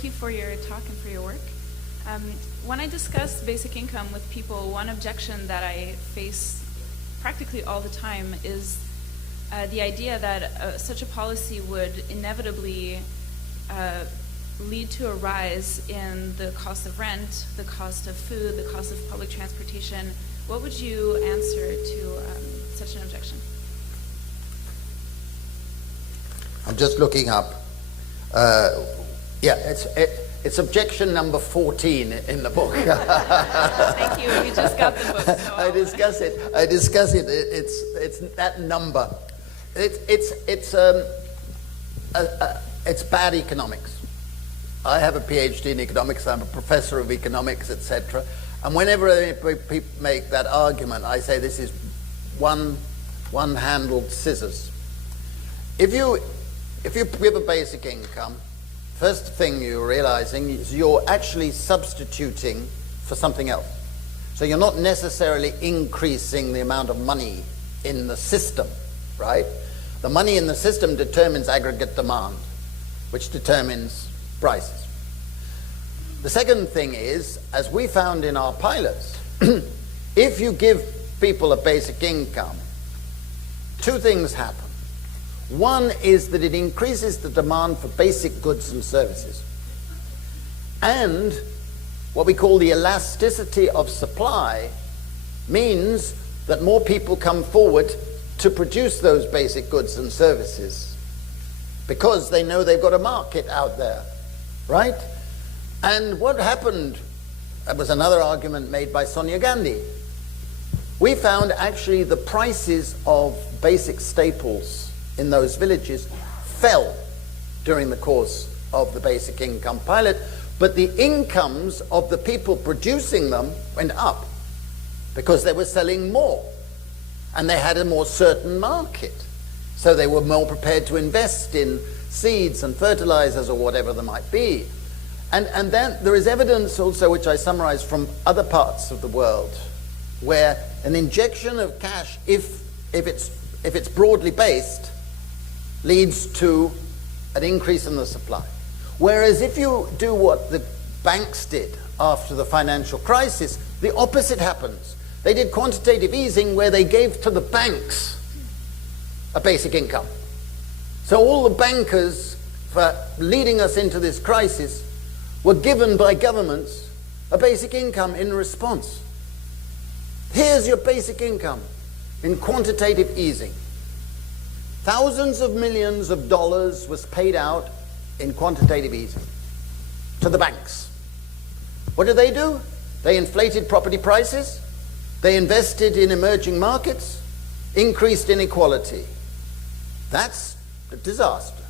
thank you for your talk and for your work. When I discuss basic income with people, one objection that I face practically all the time is the idea that such a policy would inevitably lead to a rise in the cost of rent, the cost of food, the cost of public transportation. What would you answer to such an objection? I'm just looking up. It's objection number 14 in the book. Thank you. We just got the book. So I discuss it. It's that number. It's bad economics. I have a PhD in economics. I'm a professor of economics, etc. And whenever people make that argument, I say this is one-handled scissors. If you give a basic income, first thing you're realizing is you're actually substituting for something else. So you're not necessarily increasing the amount of money in the system, right? The money in the system determines aggregate demand, which determines prices. The second thing is, as we found in our pilots, if you give people a basic income, two things happen. One is that it increases the demand for basic goods and services. And what we call the elasticity of supply means that more people come forward to produce those basic goods and services because they know they've got a market out there, right? And what happened, that was another argument made by Sonia Gandhi. We found actually the prices of basic staples in those villages fell during the course of the basic income pilot, but the incomes of the people producing them went up because they were selling more and they had a more certain market. So they were more prepared to invest in seeds and fertilizers or whatever there might be. And then there is evidence also, which I summarize from other parts of the world, where an injection of cash, if it's broadly based, leads to an increase in the supply. Whereas if you do what the banks did after the financial crisis, the opposite happens. They did quantitative easing where they gave to the banks a basic income. So all the bankers, for leading us into this crisis, were given by governments a basic income in response. Here's your basic income in quantitative easing. Thousands of millions of dollars was paid out in quantitative easing to the banks. What did they do? They inflated property prices, they invested in emerging markets, increased inequality. That's a disaster.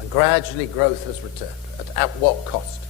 And gradually growth has returned. At what cost?